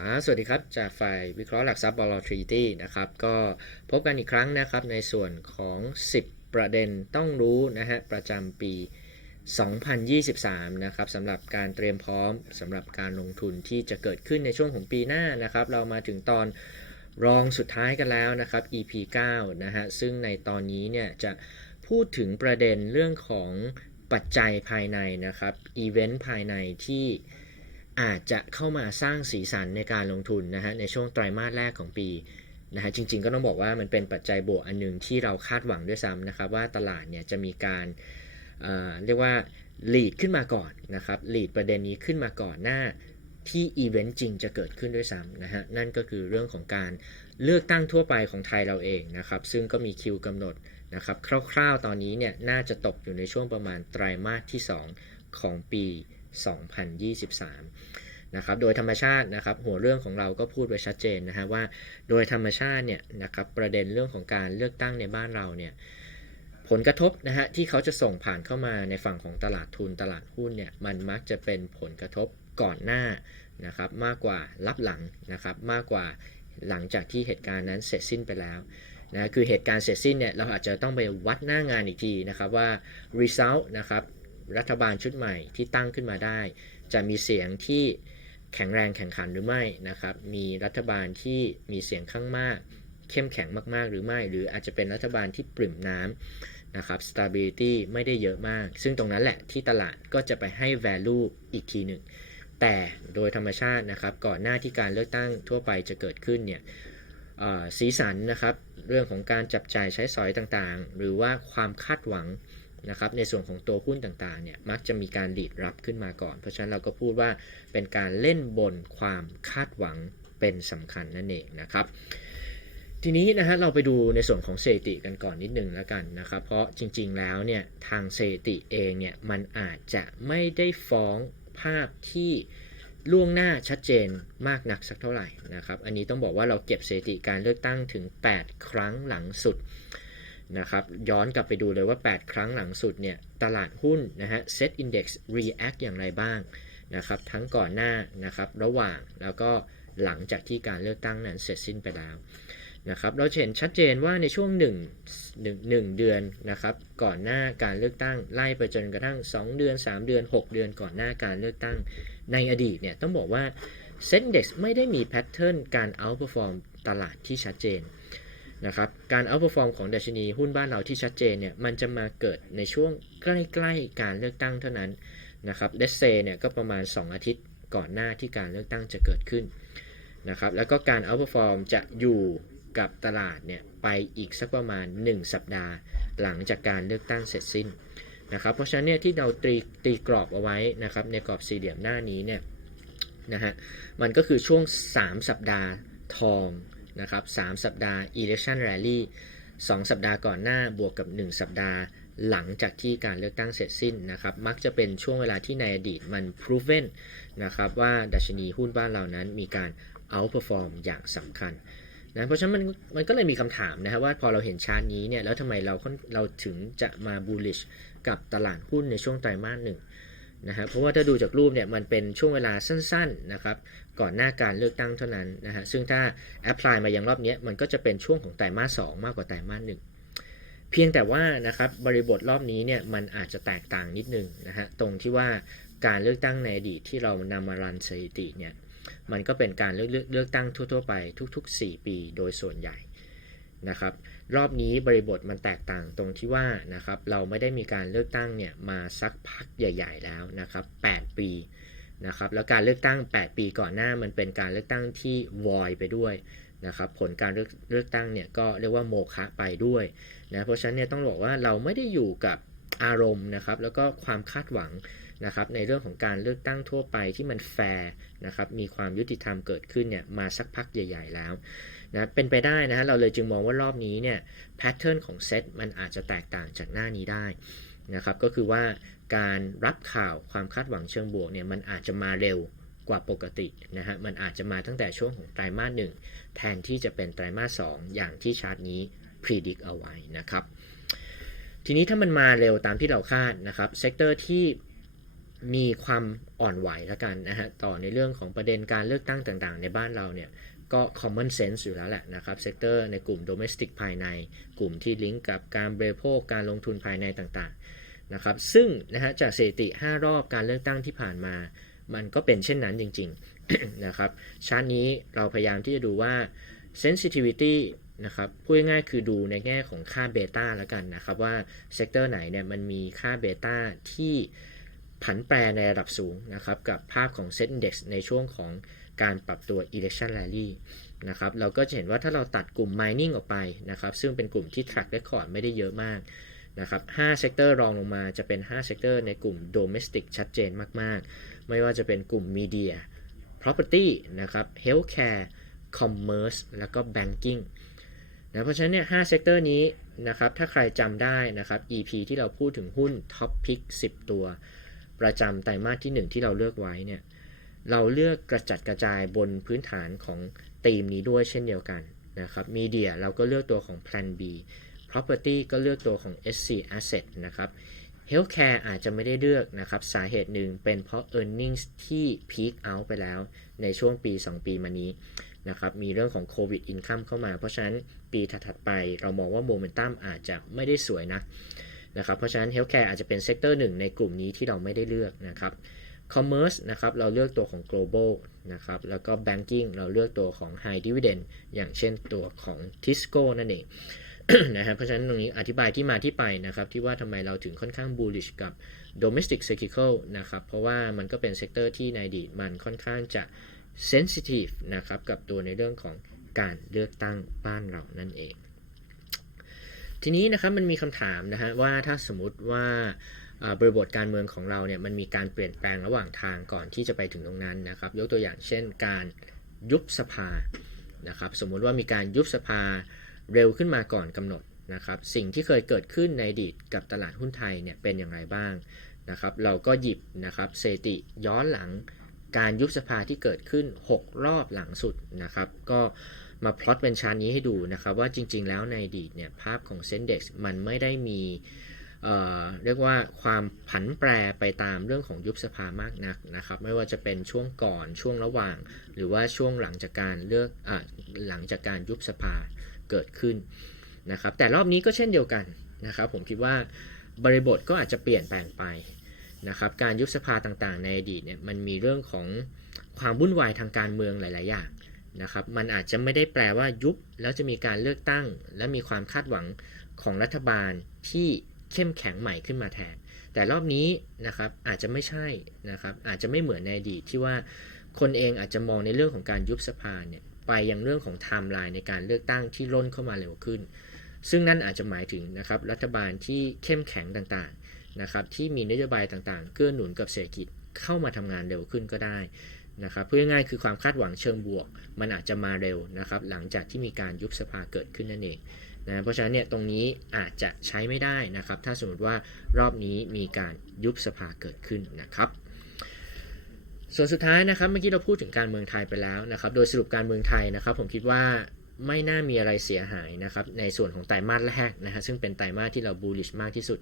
ครับสวัสดีครับ จากฝ่ายวิเคราะห์หลักทรัพย์บอลทรีตี้นะครับ ก็พบกันอีกครั้งนะครับในส่วนของ 10 ประเด็นต้องรู้นะฮะประจำปี 2023 นะครับสำหรับการเตรียมพร้อมสำหรับการลงทุนที่จะเกิดขึ้นในช่วงของปีหน้านะครับ เรามาถึงตอนรองสุดท้ายกันแล้วนะครับ EP 9 นะฮะ ซึ่งในตอนนี้เนี่ยจะพูดถึงประเด็นเรื่องของปัจจัยภายในนะครับอีเวนต์ภายในที่ อาจจะเข้ามาสร้างสีสันในการลงทุนนะฮะในช่วงไตรมาสแรกของปีนะฮะจริงๆ ก็ต้องบอกว่ามันเป็นปัจจัยบวกอันหนึงที่เราคาดหวังด้วยซ้ำนะครับว่าตลาดเนี่ยจะมีการเเรียกว่า lead ขึ้นมาก่อนนะครับ lead ประเด็นนี้ขึ้นมาก่อนหน้าที่อีเวนต์จริงจะเกิดขึ้นด้วยซ้ำนะฮะนั่นก็คือเรื่องของการเลือกตั้งทั่วไปของไทยเราเองนะครับซึ่งก็มีคิวกำหนดนะครับคร่าวๆ ตอนนี้เนี่ยน่าจะตกอยู่ในช่วงประมาณไตรมาสที่ 2 ของปี 2023 นะครับ โดยธรรมชาตินะครับ หัวเรื่องของเราก็พูดไว้ชัดเจนนะฮะว่า โดยธรรมชาติเนี่ยนะครับประเด็นเรื่องของการเลือกตั้งในบ้านเราเนี่ยผลกระทบนะฮะที่เขาจะส่งผ่านเข้ามาในฝั่งของตลาดทุนตลาดหุ้นเนี่ยมันมักจะเป็นผลกระทบก่อนหน้านะครับมากกว่ารับหลังนะครับมากกว่าหลังจากที่เหตุการณ์นั้นเสร็จสิ้นไปแล้วนะคือเหตุการณ์เสร็จสิ้นเนี่ยเราอาจจะต้องไปวัดหน้างานอีกทีนะครับว่า result นะครับ รัฐบาลชุดใหม่ที่ตั้งขึ้นมาได้ จะมีเสียงที่แข็งแรงแข่งขันหรือไม่นะครับ มีรัฐบาลที่มีเสียงข้างมาก เข้มแข็งมากๆ หรือไม่ หรืออาจจะเป็นรัฐบาลที่ปริ่มน้ำนะครับ stability ไม่ได้เยอะมาก ซึ่งตรงนั้นแหละที่ตลาดก็จะไปให้ value อีกทีหนึ่ง แต่โดยธรรมชาตินะครับ ก่อนหน้าที่การเลือกตั้งทั่วไปจะเกิดขึ้นเนี่ยสีสันนะครับ เรื่องของการจับจ่ายใช้สอยต่างๆ หรือว่าความคาดหวัง นะครับในส่วนของตัวหุ้นต่างๆเนี่ยมักจะมีการดีดรับขึ้นมาก่อน เพราะฉะนั้นเราก็พูดว่าเป็นการเล่นบนความคาดหวังเป็นสำคัญนั่นเองนะครับทีนี้นะฮะเราไปดูในส่วนของเสถิติกันก่อนนิดนึงแล้วกันนะครับเพราะจริงๆแล้วเนี่ยทางเสถิติเองเนี่ยมันอาจจะไม่ได้ฟ้องภาพที่ล่วงหน้าชัดเจนมากนักสักเท่าไหร่นะครับอันนี้ต้องบอกว่าเราเก็บเสถิติการเลือกตั้งถึง 8 ครั้งหลังสุด นะครับย้อนกลับไปดูเลยว่า 8 ครั้งหลังสุดเนี่ยตลาดหุ้นนะฮะ Set Index React อย่างไรบ้างนะครับทั้งก่อนหน้านะครับระหว่างแล้วก็หลังจากที่การเลือกตั้งนั้นเสร็จสิ้นไปแล้วนะครับเราเห็นชัดเจนว่าในช่วง1 1 1เดือนนะครับก่อนหน้าการเลือกตั้งไล่ไปจนกระทั่ง 2 เดือน 3 เดือน 6 เดือนก่อนหน้าการเลือกตั้งในอดีตเนี่ยต้องบอกว่า Set Index ไม่ได้มีแพทเทิร์นการ outperform ตลาดที่ชัดเจน นะครับการ outperform ของดัชนีหุ้นบ้านเราที่ชัดเจนเนี่ยมันจะมาเกิดในช่วงใกล้ๆการเลือกตั้งเท่านั้นนะครับเดเซเนี่ยก็ประมาณ 2 อาทิตย์ก่อนหน้าที่การเลือกตั้งจะเกิดขึ้นนะครับแล้วก็การ outperform จะอยู่กับตลาดเนี่ยไปอีกสักประมาณ 1 สัปดาห์ หลังจากการเลือกตั้งเสร็จสิ้นนะครับเพราะฉะนั้นเนี่ยที่เราตีตีกรอบเอาไว้นะครับในกรอบสี่เหลี่ยมหน้านี้เนี่ยนะฮะมันก็คือช่วง 3 สัปดาห์ทอง นะครับ3สัปดาห์ election rally 2 สัปดาห์ก่อนหน้าบวกกับ 1 สัปดาห์หลังจากที่การเลือกตั้งเสร็จสิ้นนะครับ มักจะเป็นช่วงเวลาที่ในอดีตมัน proven นะครับว่าดัชนีหุ้นบ้านเรานั้นมีการ outperform อย่างสำคัญนะเพราะฉะนั้นมันมันก็เลยมีคำถามนะครับว่าพอเราเห็นชาร์ตนี้เนี่ยแล้วทำไมเราเราถึงจะมา bullish กับตลาดหุ้นในช่วงไตรมาสหนึ่ง นะฮะเพราะว่าถ้าดูจากรูปเนี่ยมันเป็นช่วงเวลาสั้นๆนะครับก่อนหน้าการเลือกตั้งเท่านั้นนะฮะซึ่งถ้าแอพพลายมายังรอบนี้มันก็จะเป็นช่วงของไตรมาสสมากกว่าไตรมาสหนึ่งเพียงแต่ว่านะครับบริบทรอบนี้เนี่ยมันอาจจะแตกต่างนิดนึงนะฮะตรงที่ว่าการเลือกตั้งในอดีตที่เรานำมารันสถิติเนี่ยมันก็เป็นการเลือกเลือกตั้งทั่ว ๆ ไปทุก ๆ 4 ปีโดยส่วนใหญ่ นะครับรอบนี้บริบทมันแตกต่างตรงที่ว่านะครับเราไม่ได้มีการเลือกตั้งเนี่ยมาสักพักใหญ่ ๆ แล้วนะครับ 8 ปีนะครับแล้วการเลือกตั้ง 8 ปีก่อนหน้ามันเป็นการเลือกตั้งที่วอยไปด้วยนะครับผลการเลือกเลือกตั้งเนี่ยก็เรียกว่าโมฆะไปด้วยนะเพราะฉะนั้นเนี่ยต้องบอกว่าเราไม่ได้อยู่กับอารมณ์นะครับแล้วก็ความคาดหวังนะครับในเรื่องของการเลือกตั้งทั่วไปที่มันแฟร์นะครับมีความยุติธรรมเกิดขึ้นเนี่ยมาสักพักใหญ่ ๆ แล้ว นะเป็นไปได้นะฮะเราเลยจึงมองว่ารอบนี้เนี่ยแพทเทิร์นของเซตมันอาจจะแตกต่างจากหน้านี้ได้นะครับก็คือว่าการรับข่าวความคาดหวังเชิงบวกเนี่ยมันอาจจะมาเร็วกว่าปกตินะฮะมันอาจจะมาตั้งแต่ช่วงของไตรมาสหนึ่งแทนที่จะเป็นไตรมาสสอย่างที่ชาร์ตนี้พ r e d i c t เอาไว้นะครับทีนี้ถ้ามันมาเร็วตามที่เราคาดนะครับเซกเตอร์ที่มีความอ่อนไหวแล้วกันนะฮะต่อในเรื่องของประเด็นการเลือกตั้งต่างๆ ในบ้านเราเนี่ย ก็ common sense อยู่แล้วแหละนะครับเซกเตอร์ในกลุ่ม domestic ภายใน กลุ่มที่ลิงก์กับการบริโภคการลงทุนภายในต่างๆนะครับซึ่งนะฮะจากสถิติ 5 รอบการเลือกตั้งที่ผ่านมา มันก็เป็นเช่นนั้นจริงๆนะครับชาร์ตนี้เราพยายามที่จะดูว่า sensitivity นะครับพูดง่ายๆคือดูในแง่ของค่าเบต้าแล้วกันนะครับว่าเซกเตอร์ไหนเนี่ยมันมีค่าเบต้าที่ผันแปรในระดับสูงนะครับกับภาพของ Set Index ในช่วงของ การปรับตัว Election Rally นะครับเราก็จะเห็นว่าถ้าเราตัดกลุ่ม Mining ออกไปนะครับซึ่งเป็นกลุ่มที่ track record ไม่ได้เยอะมากนะครับ5เซกเตอร์รองลงมาจะเป็น5เซกเตอร์ในกลุ่ม Domestic ชัดเจนมาก ๆ ไม่ว่าจะเป็นกลุ่ม Media Property นะครับ Healthcare Commerce แล้วก็ Banking นะเพราะฉะนั้นเนี่ย5เซกเตอร์นี้นะครับถ้าใครจำได้นะครับ EP ที่เราพูดถึงหุ้น Top Pick 10 ตัว ประจำไตรมาสที่ 1 ที่เราเลือกไว้เนี่ย เราเลือกกระจัดกระจายบนพื้นฐานของธีมนี้ด้วยเช่นเดียวกันนะครับ Media เราก็เลือกตัวของ Plan B Property ก็เลือกตัวของ SC Asset นะครับ Healthcare อาจจะไม่ได้เลือกนะครับ สาเหตุหนึ่งเป็นเพราะ e a r n i n g ็ที่ peak out ไปแล้วในช่วงปี 2 ปีมานี้นะครับมีเรื่องของโควิดอินคัมเข้ามา เพราะฉะนั้นปีถัดๆไปเรามองว่าโมเมนตัมอาจจะไม่ได้สวยนะนะครับเพราะฉะนั้นเฮลท์แคร์อาจจะเป็นเซกเตอร์หนึ่งในกลุ่มนี้ที่เราไม่ได้เลือกนะครับ คอมเมอร์สนะครับเราเลือกตัวของ global นะครับแล้วก็ banking เราเลือกตัวของ high dividend อย่างเช่นตัวของ Tisco นั่นเองนะครับเพราะฉะนั้นตรงนี้อธิบายที่มาที่ไปนะครับที่ว่าทำไมเราถึงค่อนข้าง bullish กับ domestic cyclical นะครับเพราะว่ามันก็เป็นเซกเตอร์ที่ในอดีตมันค่อนข้างจะ sensitive นะครับกับตัวในเรื่องของการเลือกตั้งบ้านเรานั่นเอง ทีนี้นะครับมันมีคำถามนะฮะว่าถ้าสมมติว่า บริบทการเมืองของเราเนี่ยมันมีการเปลี่ยนแปลงระหว่างทางก่อนที่จะไปถึงตรงนั้นนะครับ ยกตัวอย่างเช่นการยุบสภานะครับสมมุติว่ามีการยุบสภาเร็วขึ้นมาก่อนกำหนดนะครับสิ่งที่เคยเกิดขึ้นในอดีตกับตลาดหุ้นไทยเนี่ยเป็นอย่างไรบ้างนะครับเราก็หยิบนะครับสถิติย้อนหลังการยุบสภาที่เกิดขึ้น 6 รอบหลังสุดนะครับ ก็มาพลอตเป็นชาร์ตนี้ให้ดูนะครับ ว่าจริงๆแล้วในอดีตเนี่ยภาพของเซนเด็กมันไม่ได้มี เเรียกว่าความผันแปรไปตามเรื่องของยุบสภามากนักนะครับ ไม่ว่าจะเป็นช่วงก่อนช่วงระหว่าง หรือว่าช่วงหลังจากการเลือกอหลังจากการยุบสภาเกิดขึ้นนะครับ แต่รอบนี้ก็เช่นเดียวกันนะครับ ผมคิดว่าบริบทก็อาจจะเปลี่ยนแปลงไปนะครับการยุบสภาต่างๆ ในอดีตเนี่ยมันมีเรื่องของความวุ่นวายทางการเมืองหลาย ๆ อย่างนะครับมันอาจจะไม่ได้แปลว่ายุบแล้วจะมีการเลือกตั้ง และมีความคาดหวังของรัฐบาลที่ เข้มแข็งใหม่ขึ้นมาแทน แต่รอบนี้นะครับอาจจะไม่ใช่นะครับอาจจะไม่เหมือนในอดีตที่ว่าคนเองอาจจะมองในเรื่องของการยุบสภาเนี่ยไปยังเรื่องของไทม์ไลน์ในการเลือกตั้งที่ล้นเข้ามาเร็วขึ้น ซึ่งนั่นอาจจะหมายถึงนะครับรัฐบาลที่เข้มแข็งต่างๆนะครับที่มีนโยบายต่างๆ เกื้อหนุนกับเศรษฐกิจเข้ามาทำงานเร็วขึ้นก็ได้นะครับเพื่อง่ายคือความคาดหวังเชิงบวก มันอาจจะมาเร็วนะครับหลังจากที่มีการยุบสภาเกิดขึ้นนั่นเอง นะเพราะฉะนั้นเนี่ยตรงนี้อาจจะใช้ไม่ได้นะครับ ถ้าสมมติว่ารอบนี้มีการยุบสภาเกิดขึ้นนะครับ ส่วนสุดท้ายนะครับเมื่อกี้เราพูดถึงการเมืองไทยไปแล้วนะครับ โดยสรุปการเมืองไทยนะครับ ผมคิดว่าไม่น่ามีอะไรเสียหายนะครับในส่วนของไตรมาสแรกนะฮะซึ่งเป็นไตรมาสที่เราบูลลิชมากที่สุด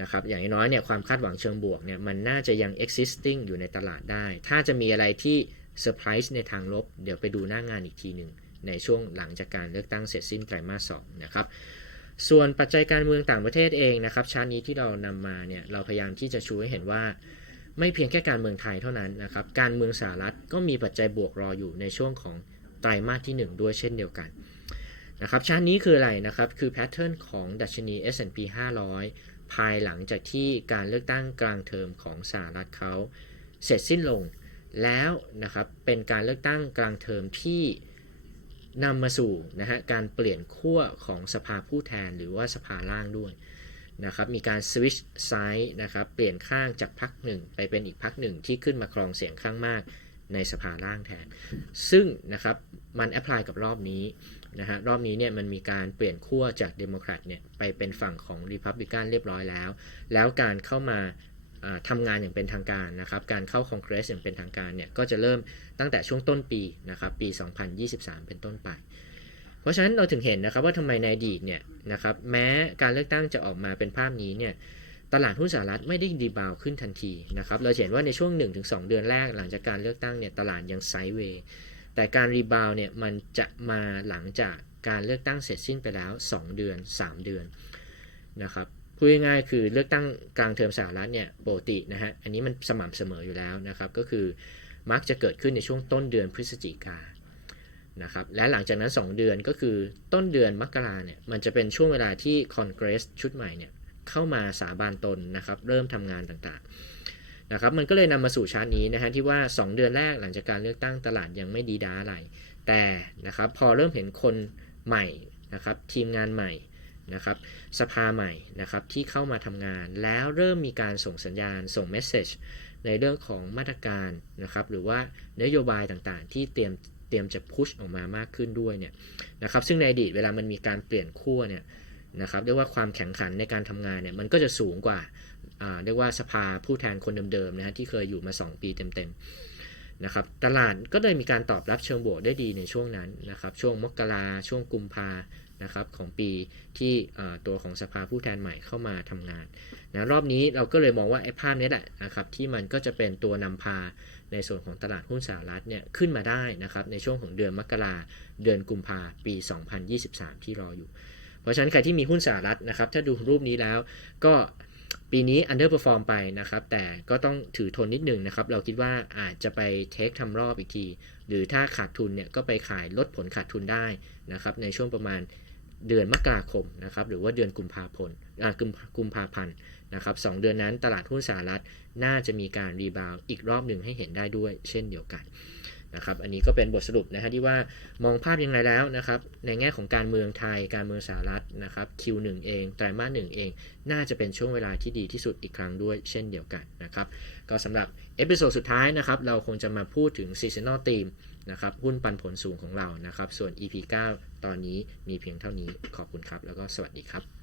นะครับอย่างน้อยเนี่ยความคาดหวังเชิงบวกเนี่ยมันน่าจะยัง existing อยู่ในตลาดได้ ถ้าจะมีอะไรที่เซอร์ไพรส์ในทางลบ เดี๋ยวไปดูหน้างงานอีกทีหนึ่ง ในช่วงหลังจากการเลือกตั้งเสร็จสิ้นไตรมาสสองนะครับส่วนปัจจัยการเมืองต่างประเทศเองนะครับชาร์นี้ที่เรานำมาเนี่ยเราพยายามที่จะชูให้เห็นว่า ไม่เพียงแค่การเมืองไทยเท่านั้นนะครับการเมืองสหรัฐก็มีปัจจัยบวกรออยู่ในช่วงของไตรมาสที่ 1 ด้วยเช่นเดียวกันนะครับชาร์นี้คืออะไรนะครับคือแพทเทิร์นของดัชนี S&P 500 ภายหลังจากที่การเลือกตั้งกลางเทอมของสหรัฐเขาเสร็จสิ้นลงแล้วนะครับเป็นการเลือกตั้งกลางเทอมที่ นำมาสู่นะฮะการเปลี่ยนขั้วของสภาผู้แทนหรือว่าสภาล่างด้วยนะครับมีการสวิชไซด์นะครับเปลี่ยนข้างจากพักหนึ่งไปเป็นอีกพักหนึ่งที่ขึ้นมาครองเสียงข้างมากในสภาล่างแทน ซึ่งนะครับมันแอพพลายกับรอบนี้นะฮะรอบนี้เนี่ยมันมีการเปลี่ยนขั้วจากเดโมแครตเนี่ยไปเป็นฝั่งของริพับลิกันเรียบร้อยแล้ว แล้วการเข้ามา ทำงานอย่างเป็นทางการนะครับการเข้าคอนเกรสอย่างเป็นทางการเนี่ยก็จะเริ่มตั้งแต่ช่วงต้นปีนะครับปี 2023 เป็นต้นไป เพราะฉะนั้นเราถึงเห็นนะครับว่าทำไมในอดีตเนี่ยนะครับแม้การเลือกตั้งจะออกมาเป็นภาพนี้เนี่ยตลาดหุ้นสหรัฐไม่ได้รีบาวขึ้นทันทีนะครับเราเห็นว่าในช่วง 1-2 เดือนแรกหลังจากการเลือกตั้งเนี่ยตลาดยังไซด์เวย์แต่การรีบาวเนี่ยมันจะมาหลังจากการเลือกตั้งเสร็จสิ้นไปแล้ว 2 เดือน 3 เดือนนะครับ พูดง่ายๆคือเลือกตั้งกลางเทอมสหรัฐเนี่ยปกตินะฮะอันนี้มันสม่ำเสมออยู่แล้วนะครับก็คือมักจะเกิดขึ้นในช่วงต้นเดือนพฤศจิกานะครับและหลังจากนั้น 2 เดือนก็คือต้นเดือนมกราเนี่ยมันจะเป็นช่วงเวลาที่คอนเกรสชุดใหม่เนี่ยเข้ามาสาบานตนนะครับเริ่มทำงานต่างๆนะครับมันก็เลยนำมาสู่ชาร์ตนี้นะฮะที่ว่า 2 เดือนแรกหลังจากการเลือกตั้งตลาดยังไม่ดีด้าอะไร แต่นะครับพอเริ่มเห็นคนใหม่นะครับทีมงานใหม่ นะครับสภาใหม่นะครับที่เข้ามาทำงาน แล้วเริ่มมีการส่งสัญญาณส่งเมสเซจในเรื่องของมาตรการนะครับหรือว่านโยบายต่างๆ ที่เตรียมเตรียมจะพุชออกมามากขึ้นด้วยเนี่ยนะครับซึ่งในอดีตเวลามันมีการเปลี่ยนขั้วเนี่ยนะครับเรียกว่าความแข็งขันในการทำงานเนี่ยมันก็จะสูงกว่าอ่าเรียกว่าสภาผู้แทนคนเดิมๆนะฮะที่เคยอยู่มา 2 ปีเต็มๆนะครับตลาดก็เลยมีการตอบรับเชิงบวกได้ดีในช่วงนั้นนะครับช่วงมกราช่วงกุมภา นะครับของปีที่ตัวของสภาผู้แทนใหม่เข้ามาทำงานนะรอบนี้เราก็เลยมองว่าไอ้ภาพนี้แหละนะครับที่มันก็จะเป็นตัวนำพาในส่วนของตลาดหุ้นสหรัฐเนี่ยขึ้นมาได้นะครับในช่วงของเดือนมกราเดือนกุมภาปี 2023 ที่รออยู่ เพราะฉะนั้นใครที่มีหุ้นสหรัฐนะครับถ้าดูรูปนี้แล้วก็ปีนี้ underperform ไปนะครับ แต่ก็ต้องถือทนนิดหนึ่งนะครับ เราคิดว่าอาจจะไปเทคทำรอบอีกที หรือถ้าขาดทุนเนี่ยก็ไปขายลดผลขาดทุนได้นะครับ ในช่วงประมาณ เดือนมกราคมนะครับหรือว่าเดือนกุมภาพันธ์กุมภาพันธ์นะครับสเดือนนั้นตลาดหุ้นสหรัฐน่าจะมีการรีบาวอีกรอบหนึ่งให้เห็นได้ด้วย เช่นเดียวกันนะครับอันนี้ก็เป็นบทสรุปนะฮะที่ว่ามองภาพยังไงแล้วนะครับในแง่ของการเมืองไทยการเมืองสหรัฐนะครับ Q1 เองไตรมาสหนึ่งเอง น่าจะเป็นช่วงเวลาที่ดีที่สุดอีกครั้งด้วยเช่นเดียวกันนะครับก็สำหรับเอพิโซดสุดท้ายนะครับเราคงจะมาพูดถึง seasonal theme นะครับหุ้นปันผลสูงของเรานะครับส่วน EP 9 ตอนนี้มีเพียงเท่านี้ขอบคุณครับ แล้วก็สวัสดีครับ